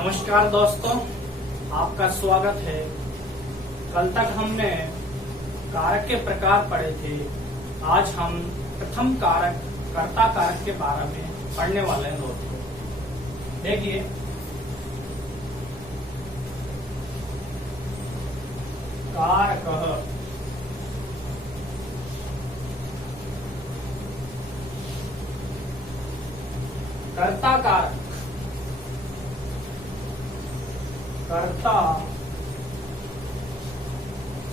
नमस्कार दोस्तों, आपका स्वागत है। कल तक हमने कारक के प्रकार पढ़े थे। आज हम प्रथम कारक कर्ता कारक के बारे में पढ़ने वाले हैं दोस्तों। देखिए, कारक कर्ता कारक कर्ता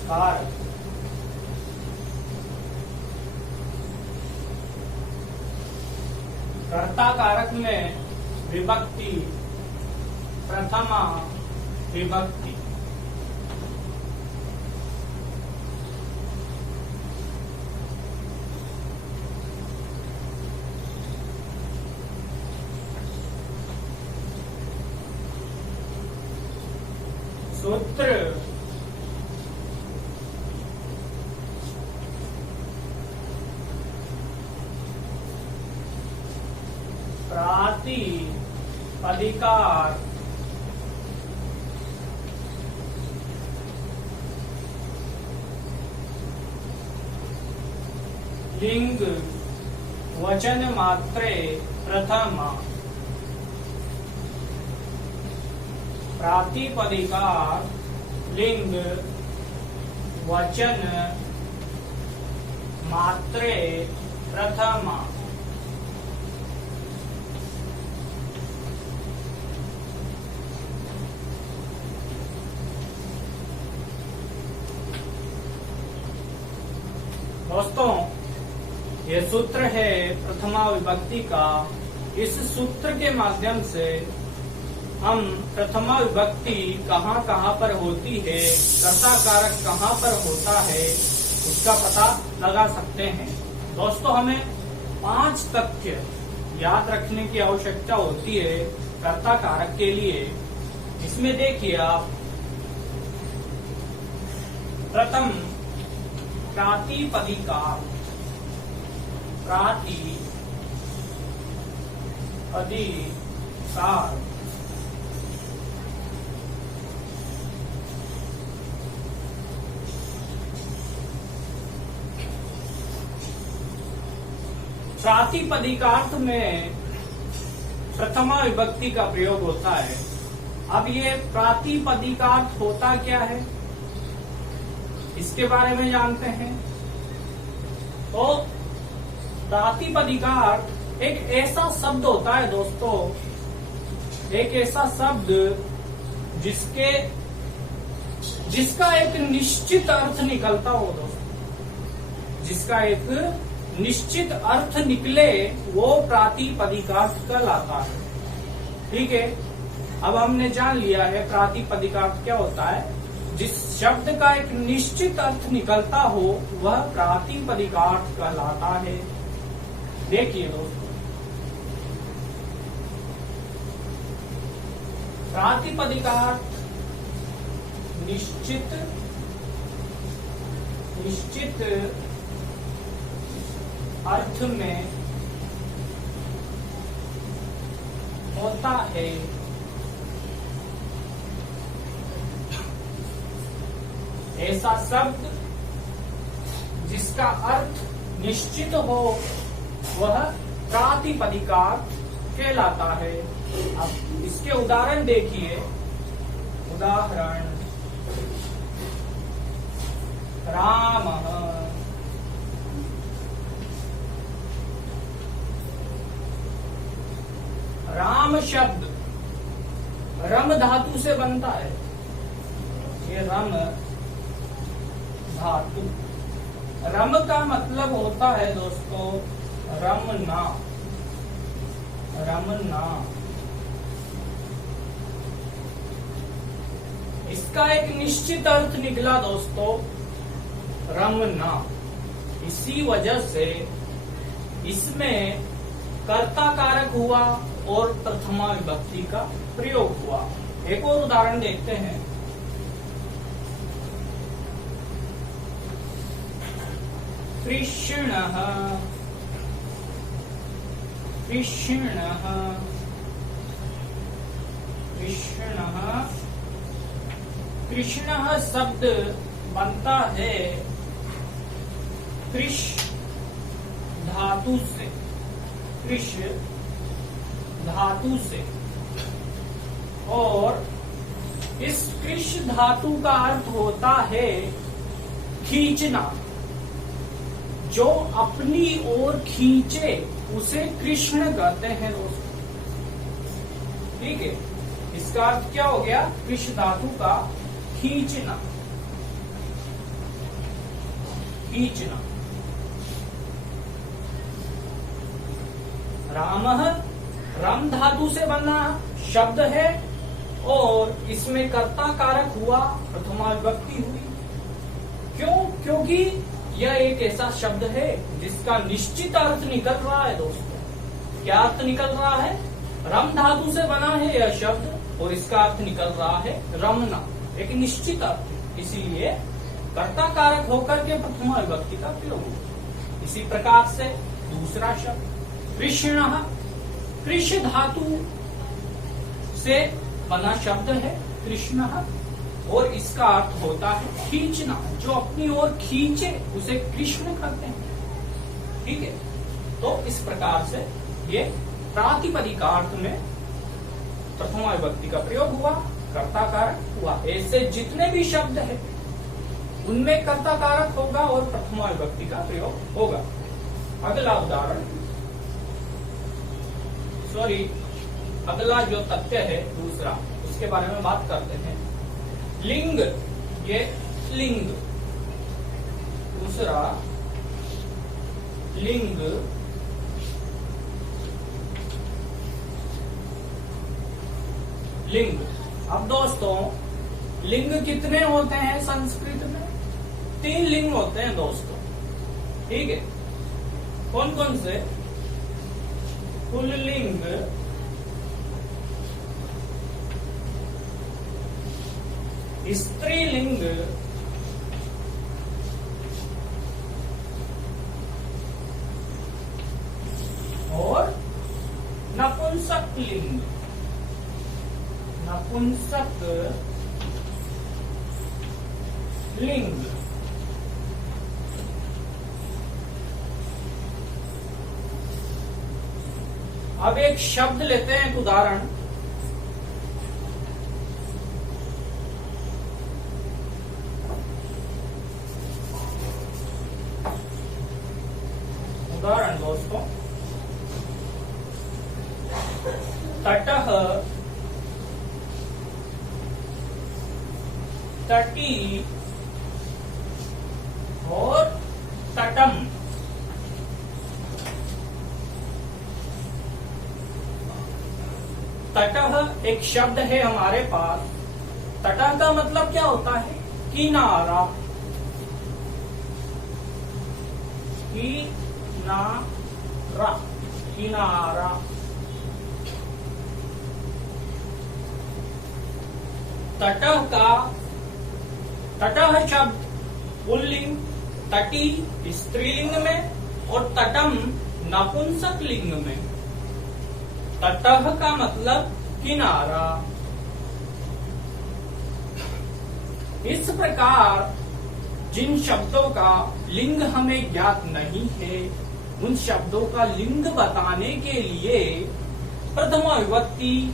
कारक कर्ता कारक में विभक्ति प्रथमा विभक्ति सूत्र प्रातिपदिकार लिंग वचन मात्रे प्रथमा प्रातिपदिकार लिंग वचन मात्रे प्रथमा। दोस्तों, ये सूत्र है प्रथमा विभक्ति का। इस सूत्र के माध्यम से हम प्रथमा विभक्ति कहाँ कहाँ पर होती है, कर्ता कारक कहाँ पर होता है, उसका पता लगा सकते हैं। दोस्तों, हमें 5 तथ्य याद रखने की आवश्यकता होती है कर्ता कारक के लिए। इसमें देखिए आप, प्रथम प्रातिपदिकार प्रातिपदिकार्थ में प्रथमा विभक्ति का प्रयोग होता है। अब ये प्रातिपदिकार्थ होता क्या है, इसके बारे में जानते हैं। तो प्रातिपदिकार्थ एक ऐसा शब्द होता है दोस्तों, एक ऐसा शब्द जिसका एक निश्चित अर्थ निकलता हो दोस्तों, जिसका एक निश्चित अर्थ निकले, वो प्रातिपदिकार्थ कहलाता है। ठीक है, अब हमने जान लिया है प्रातिपदिकार्थ क्या होता है। जिस शब्द का एक निश्चित अर्थ निकलता हो वह प्रातिपदिकार्थ कहलाता है। देखिए दोस्तों, प्रातिपदिकार्थ निश्चित अर्थ में होता है। ऐसा शब्द जिसका अर्थ निश्चित हो वह प्रातिपदिकार्थ कहलाता है। अब इसके उदाहरण देखिए। उदाहरण, राम, राम शब्द रम धातु से बनता है। ये रम धातु, रम का मतलब होता है दोस्तों रमना, रमना। इसका एक निश्चित अर्थ निकला दोस्तों रमना। इसी वजह से इसमें कर्ता कारक हुआ और प्रथमा विभक्ति का प्रयोग हुआ। एक और उदाहरण देखते हैं। कृष्णः, कृष्णः, कृष्णः, कृष्णः शब्द बनता है कृष धातु से, कृष धातु से, और इस कृष धातु का अर्थ होता है खींचना। जो अपनी ओर खींचे उसे कृष्ण कहते हैं दोस्तों। ठीक है, इसका अर्थ क्या हो गया? कृष धातु का खींचना, खींचना। रामः रम धातु से बना शब्द है और इसमें कर्ता कारक हुआ, प्रथमा विभक्ति हुई। क्यों? क्योंकि यह एक ऐसा शब्द है जिसका निश्चित अर्थ निकल रहा है दोस्तों। क्या अर्थ निकल रहा है? रम धातु से बना है यह शब्द और इसका अर्थ निकल रहा है रमना, एक निश्चित अर्थ। इसीलिए कर्ता कारक होकर के प्रथमा विभक्ति का प्रयोग हुआ। इसी प्रकार से दूसरा शब्द कृष्णः, कृष धातु से बना शब्द है कृष्णः और इसका अर्थ होता है खींचना। जो अपनी ओर खींचे उसे कृष्ण कहते हैं। ठीक है, तो इस प्रकार से ये प्रातिपदिकार्थ में प्रथमा विभक्ति का प्रयोग हुआ, कर्ता कारक हुआ। ऐसे जितने भी शब्द है उनमें कर्ता कारक होगा और प्रथमा विभक्ति का प्रयोग होगा। अगला उदाहरण, अगला जो तथ्य है दूसरा, उसके बारे में बात करते हैं। लिंग, ये लिंग, दूसरा लिंग, लिंग। अब दोस्तों लिंग कितने होते हैं संस्कृत में? 3 लिंग होते हैं दोस्तों। ठीक है, कौन कौन से? पुल्लिंग, स्त्रीलिंग और नपुंसक लिंग। नपुंसक लिंग। अब एक शब्द लेते हैं, एक उदाहरण। उदाहरण दोस्तों, तटः, तटी और तटम। तटः एक शब्द है हमारे पास। तटः का मतलब क्या होता है? किनारा, किनारा, किनारा। तटः का, तटः शब्द पुल्लिंग, तटी स्त्रीलिंग में और तटम नपुंसक लिंग में। तटः का मतलब किनारा। इस प्रकार जिन शब्दों का लिंग हमें ज्ञात नहीं है उन शब्दों का लिंग बताने के लिए प्रथमा विभक्ति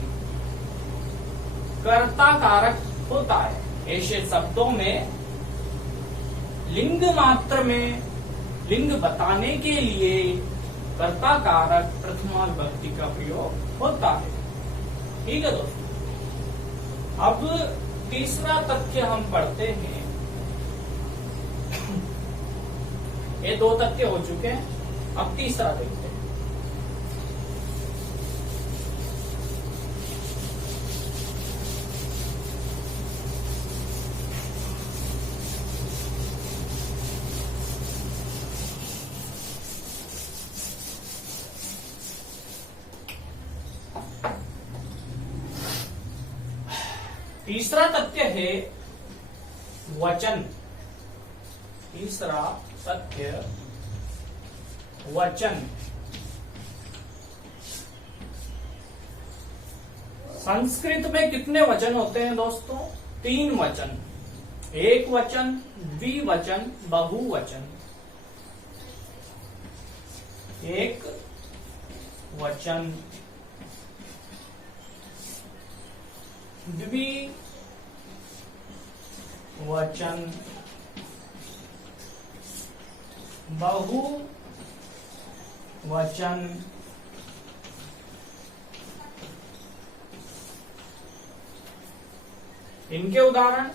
कर्ता कारक होता है। ऐसे शब्दों में लिंग मात्र में लिंग बताने के लिए कर्ता कारक प्रथमा विभक्ति का प्रयोग होता है। ठीक है दोस्तों, अब तीसरा तथ्य हम पढ़ते हैं। ये 2 तथ्य हो चुके हैं, अब तीसरा देखते हैं। तीसरा तथ्य है वचन। तीसरा तथ्य वचन। संस्कृत में कितने वचन होते हैं दोस्तों? 3 वचन, एक वचन, द्विवचन, बहुवचन। एक वचन, द्विवचन, बहुवचन। इनके उदाहरण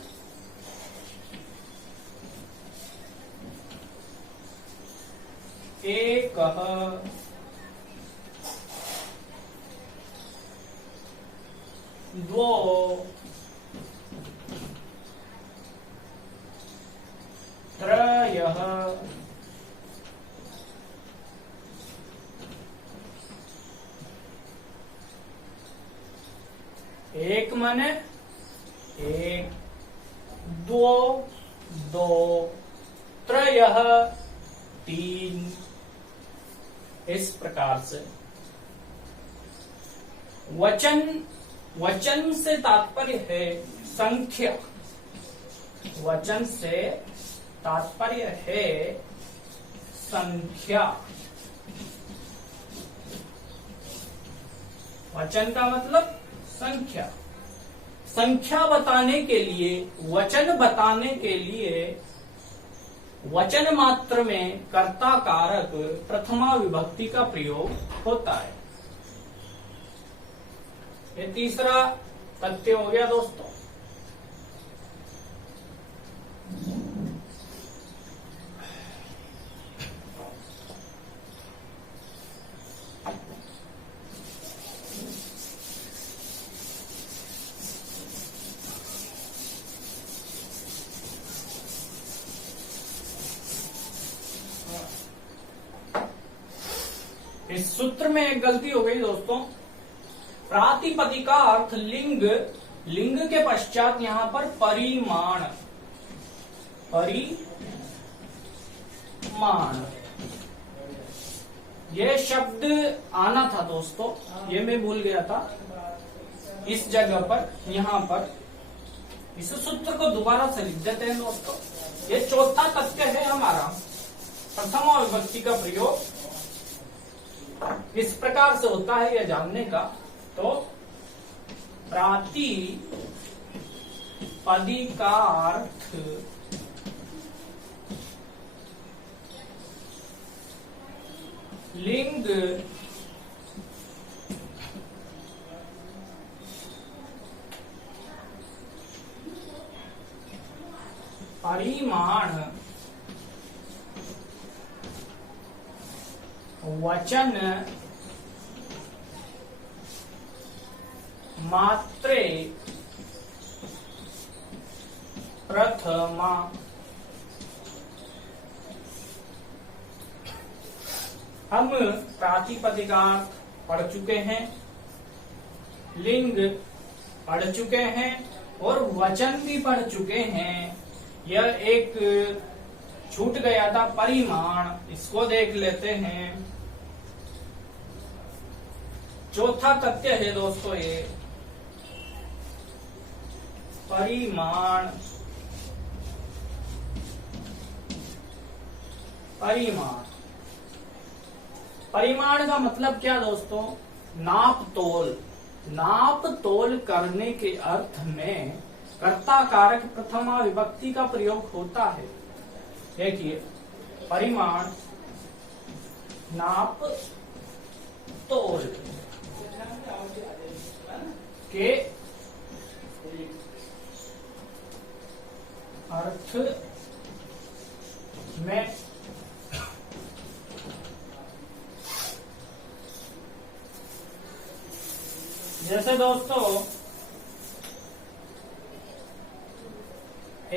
एकः, द्वौ, त्रयः, एक माने एक, दो, दो, त्रयः, 3। इस प्रकार से वचन, वचन से तात्पर्य है संख्या, वचन से तात्पर्य है संख्या। वचन का मतलब संख्या। संख्या बताने के लिए, वचन बताने के लिए वचन मात्र में कर्ता कारक प्रथमा विभक्ति का प्रयोग होता है। ये तीसरा तथ्य हो गया दोस्तों। इस सूत्र में एक गलती हो गई दोस्तों। प्रातिपदिका अर्थ लिंग, लिंग के पश्चात यहां पर परिमाण, परिमाण ये शब्द आना था दोस्तों, ये मैं भूल गया था इस जगह पर। यहां पर इस सूत्र को दोबारा से लिख देते हैं दोस्तों। ये चौथा तथ्य है हमारा, प्रथमा विभक्ति का प्रयोग किस प्रकार से होता है यह जानने का। तो प्रातिपदिका अर्थ लिंग, परिमाण, वचन, मात्रे, प्रथमा। हम प्रातिपदिकार्थ पढ़ चुके हैं, लिंग पढ़ चुके हैं और वचन भी पढ़ चुके हैं। यह एक छूट गया था परिमाण, इसको देख लेते हैं। चौथा तथ्य है दोस्तों ये परिमाण, परिमाण। परिमाण का मतलब क्या दोस्तों? नाप तोल। नाप तोल करने के अर्थ में कर्ता कारक प्रथमा विभक्ति का प्रयोग होता है। देखिए, परिमाण, नाप तोल के अर्थ में जैसे दोस्तों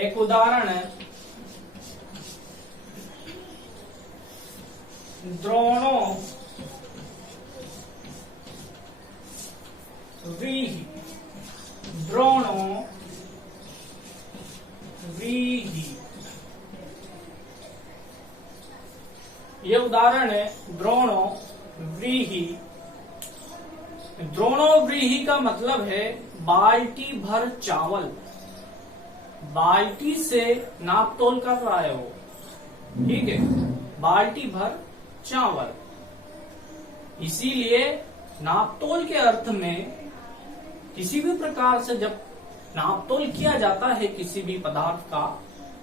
एक उदाहरण है, द्रोणो व्रीहि, द्रोणो व्रीहि। ये उदाहरण है द्रोणो व्रीहि। द्रोणोव्रीहि का मतलब है बाल्टी भर चावल। बाल्टी से नाप तोल कर रहा है वो, ठीक है, बाल्टी भर चावल। इसीलिए नापतोल के अर्थ में किसी भी प्रकार से जब नापतोल किया जाता है किसी भी पदार्थ का,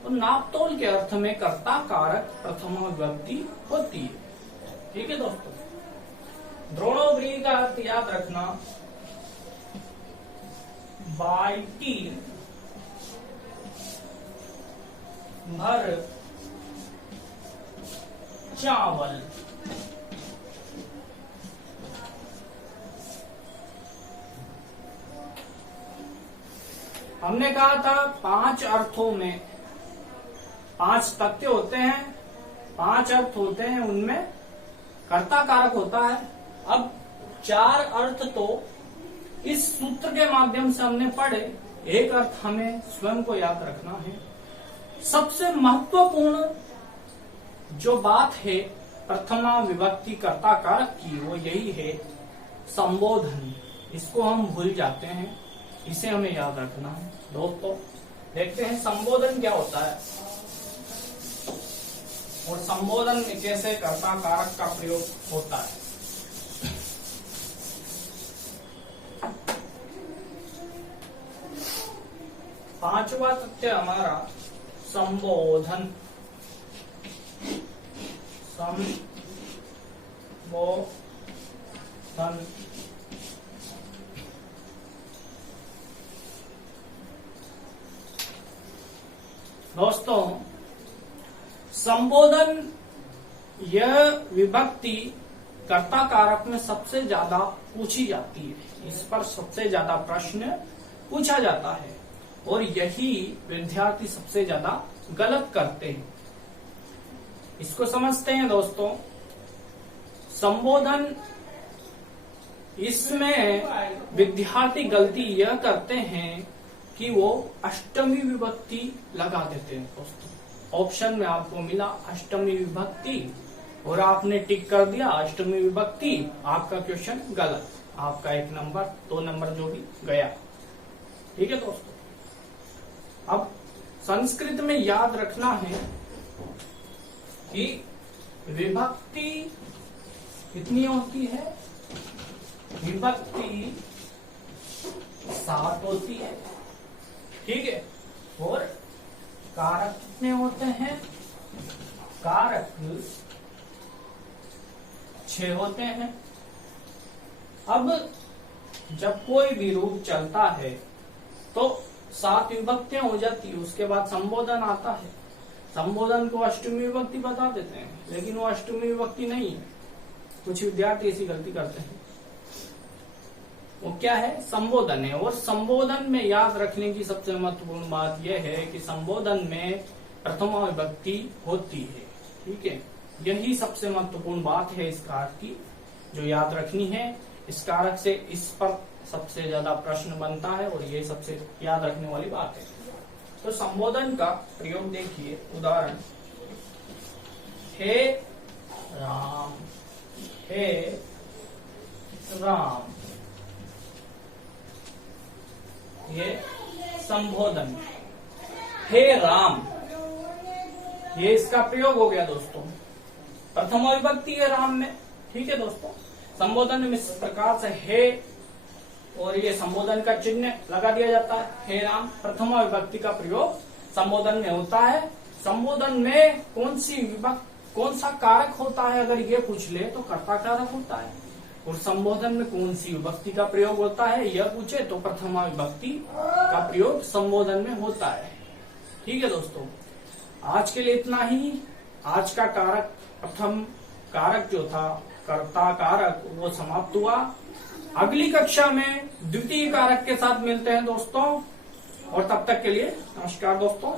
तो नापतोल के अर्थ में कर्ता कारक प्रथमा विभक्ति होती है। ठीक है दोस्तों, द्रोणोव्रीहि का अर्थ याद रखना, बाल्टी भर चावल। हमने कहा था 5 अर्थों में 5 तथ्य होते हैं, 5 अर्थ होते हैं, उनमें कर्ता कारक होता है। अब 4 अर्थ तो इस सूत्र के माध्यम से हमने पढ़े, एक अर्थ हमें स्वयं को याद रखना है। सबसे महत्वपूर्ण जो बात है प्रथमा विभक्ति कर्ता कारक की, वो यही है संबोधन। इसको हम भूल जाते हैं, इसे हमें याद रखना है। दोस्तों देखते हैं संबोधन क्या होता है और संबोधन में कैसे कर्ता कारक का प्रयोग होता है। पांचवा तथ्य हमारा संबोधन। संबोधन दोस्तों, संबोधन यह विभक्ति कर्ता कारक में सबसे ज्यादा पूछी जाती है। इस पर सबसे ज्यादा प्रश्न पूछा जाता है और यही विद्यार्थी सबसे ज्यादा गलत करते हैं। इसको समझते हैं दोस्तों। संबोधन, इसमें विद्यार्थी गलती यह करते हैं कि वो अष्टमी विभक्ति लगा देते हैं। दोस्तों ऑप्शन में आपको मिला अष्टमी विभक्ति और आपने टिक कर दिया अष्टमी विभक्ति, आपका क्वेश्चन गलत, आपका 1 नंबर 2 नंबर जो भी गया। ठीक है दोस्तों, अब संस्कृत में याद रखना है कि विभक्ति कितनी होती है, विभक्ति 7 होती है। ठीक है, और कारक कितने होते हैं, कारक 6 होते हैं। अब जब कोई भी रूप चलता है तो 7 विभक्तियां हो जाती है, उसके बाद संबोधन आता है। संबोधन को अष्टमी विभक्ति बता देते हैं, लेकिन वो अष्टमी विभक्ति नहीं है। कुछ विद्यार्थी ऐसी गलती करते हैं। वो क्या है, संबोधन है। और संबोधन में याद रखने की सबसे महत्वपूर्ण बात यह है कि संबोधन में प्रथमा विभक्ति होती है। ठीक है, यही सबसे महत्वपूर्ण बात है इस कारक की जो याद रखनी है। इस कारक से इस पर सबसे ज्यादा प्रश्न बनता है और ये सबसे याद रखने वाली बात है। तो संबोधन का प्रयोग देखिए, उदाहरण, हे राम, हे राम, ये संबोधन। हे राम, ये इसका प्रयोग हो गया दोस्तों, प्रथमा विभक्ति है राम में। ठीक है दोस्तों, संबोधन में इस प्रकार से हे और ये संबोधन का चिन्ह लगा दिया जाता है। हे राम प्रथमा विभक्ति का प्रयोग संबोधन में होता है। संबोधन में कौन सा कारक होता है, अगर ये पूछ ले तो कर्ता कारक होता है। और संबोधन में कौन सी विभक्ति का प्रयोग होता है यह पूछे तो प्रथमा विभक्ति का प्रयोग संबोधन में होता है। ठीक है दोस्तों, आज के लिए इतना ही। आज का कारक, प्रथम कारक जो था कर्ता कारक, वो समाप्त हुआ। अगली कक्षा में द्वितीय कारक के साथ मिलते हैं दोस्तों, और तब तक के लिए नमस्कार दोस्तों।